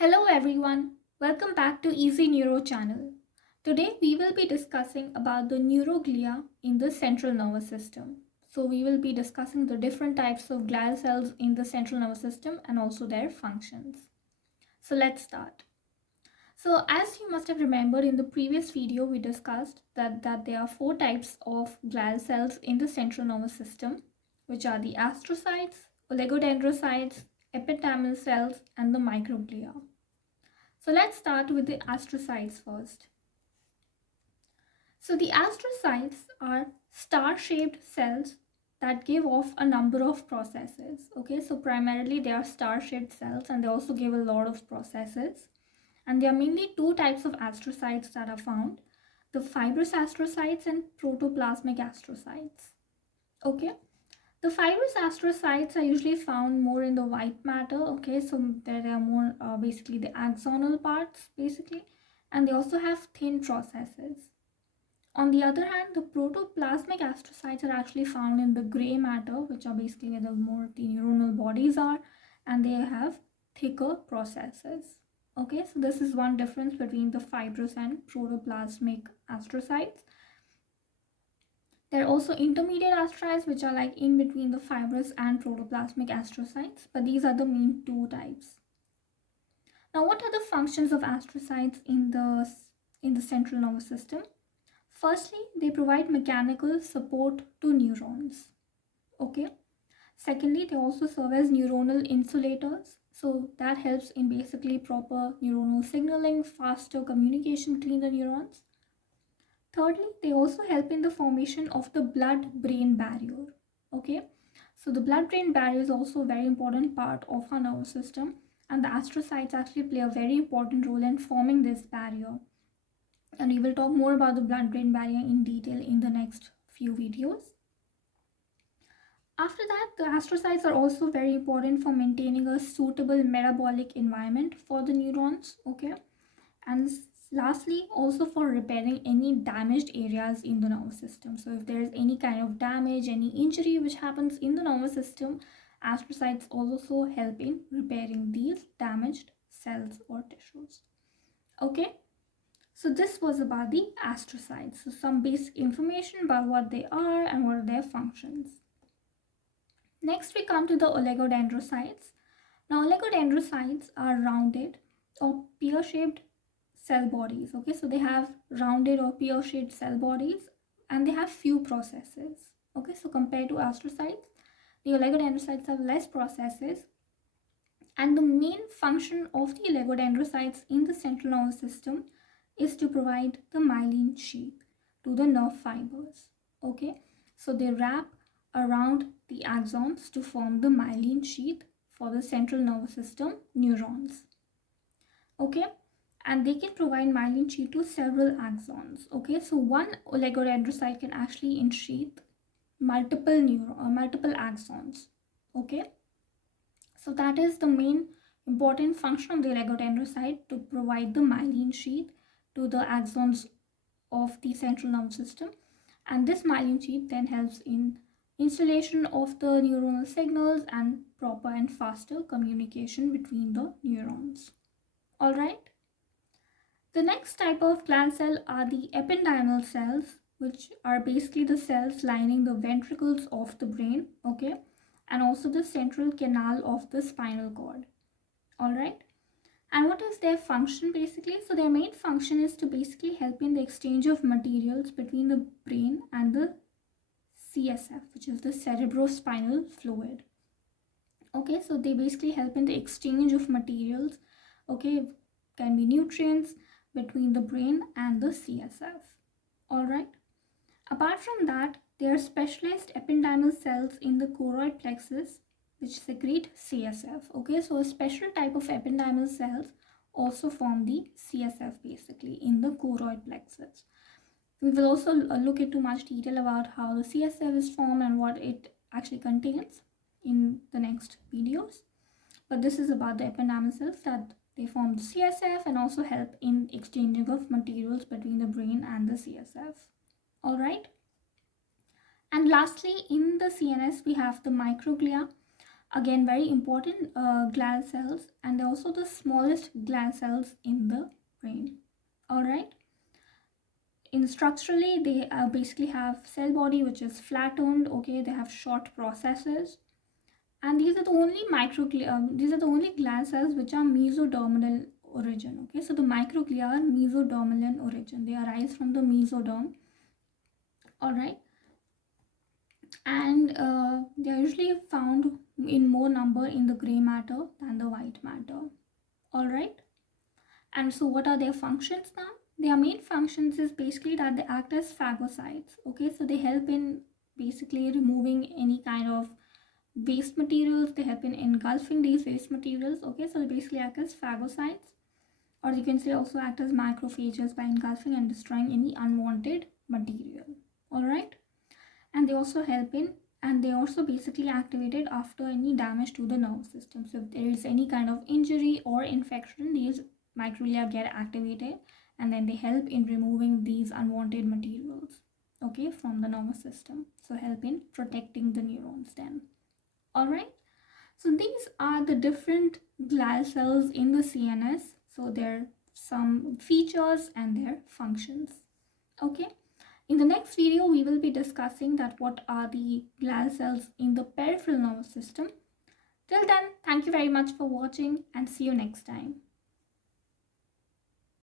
Hello everyone, welcome back to Easy Neuro channel. Today we will be discussing about the neuroglia in the central nervous system. So we will be discussing the different types of glial cells in the central nervous system and also their functions. So let's start. So as you must have remembered in the previous video we discussed that there are four types of glial cells in the central nervous system, which are the astrocytes, oligodendrocytes, ependymal cells and the microglia. So let's start with the astrocytes first. So the astrocytes are star-shaped cells that give off a number of processes. Okay, so primarily they are star-shaped cells and they also give a lot of processes. And there are mainly two types of astrocytes that are found: the fibrous astrocytes and protoplasmic astrocytes. Okay. The fibrous astrocytes are usually found more in the white matter, okay, so there are more basically the axonal parts basically, and they also have thin processes. On the other hand, the protoplasmic astrocytes are actually found in the gray matter, which are basically where the more the neuronal bodies are, and they have thicker processes. Okay, so this is one difference between the fibrous and protoplasmic astrocytes. There are also intermediate astrocytes, which are like in between the fibrous and protoplasmic astrocytes, but these are the main two types. Now, what are the functions of astrocytes in the central nervous system? Firstly, they provide mechanical support to neurons. Okay. Secondly, they also serve as neuronal insulators. So that helps in basically proper neuronal signaling, faster communication between the neurons. Thirdly, they also help in the formation of the blood-brain barrier. Okay, so the blood-brain barrier is also a very important part of our nervous system, and the astrocytes actually play a very important role in forming this barrier. And we will talk more about the blood-brain barrier in detail in the next few videos. After that, the astrocytes are also very important for maintaining a suitable metabolic environment for the neurons. Okay, and lastly, also for repairing any damaged areas in the nervous system. So if there is any kind of damage, any injury which happens in the nervous system, astrocytes also help in repairing these damaged cells or tissues. Okay, so this was about the astrocytes. So some basic information about what they are and what are their functions. Next we come to the oligodendrocytes. Now oligodendrocytes are rounded or pear-shaped cell bodies. Okay, so they have rounded or pear-shaped cell bodies and they have few processes. Okay, so compared to astrocytes, the oligodendrocytes have less processes, and the main function of the oligodendrocytes in the central nervous system is to provide the myelin sheath to the nerve fibers. Okay, so they wrap around the axons to form the myelin sheath for the central nervous system neurons. Okay, and they can provide myelin sheath to several axons. Okay, so one oligodendrocyte can actually ensheath multiple axons. Okay, so that is the main important function of the oligodendrocyte, to provide the myelin sheath to the axons of the central nervous system, and this myelin sheath then helps in installation of the neuronal signals and proper and faster communication between the neurons. All right. The next type of glial cell are the ependymal cells, which are basically the cells lining the ventricles of the brain, okay, and also the central canal of the spinal cord. All right. And what is their function basically? So their main function is to basically help in the exchange of materials between the brain and the CSF, which is the cerebrospinal fluid. Okay, so they basically help in the exchange of materials, okay, can be nutrients, between the brain and the CSF. All right. Apart from that, there are specialized ependymal cells in the choroid plexus which secrete CSF. Okay, so a special type of ependymal cells also form the CSF basically in the choroid plexus. We will also look into much detail about how the CSF is formed and what it actually contains in the next videos. But this is about the ependymal cells, that they form the CSF and also help in exchanging of materials between the brain and the CSF. All right. And lastly, in the CNS, we have the microglia. Again, very important glial cells, and they're also the smallest glial cells in the brain. All right. In structurally, they basically have cell body which is flattened. Okay, they have short processes, and these are the only these are the only glial cells which are mesodermal origin. Okay, so the microglia are mesodermal origin. They arise from the mesoderm. All right, and they are usually found in more number in the gray matter than the white matter. All right. And so what are their functions now? Their main functions is basically that they act as phagocytes. Okay, so they help in basically removing any kind of waste materials. They help in engulfing these waste materials. Okay, so they basically act as phagocytes, or you can say also act as macrophages by engulfing and destroying any unwanted material. All right, and they also help in, and they also basically activated after any damage to the nervous system. So if there is any kind of injury or infection, these microglia get activated, and then they help in removing these unwanted materials, okay, from the nervous system. So help in protecting the neurons then. All right, so these are the different glial cells in the CNS. So there are some features and their functions. Okay, in the next video, we will be discussing that what are the glial cells in the peripheral nervous system. Till then, thank you very much for watching and see you next time.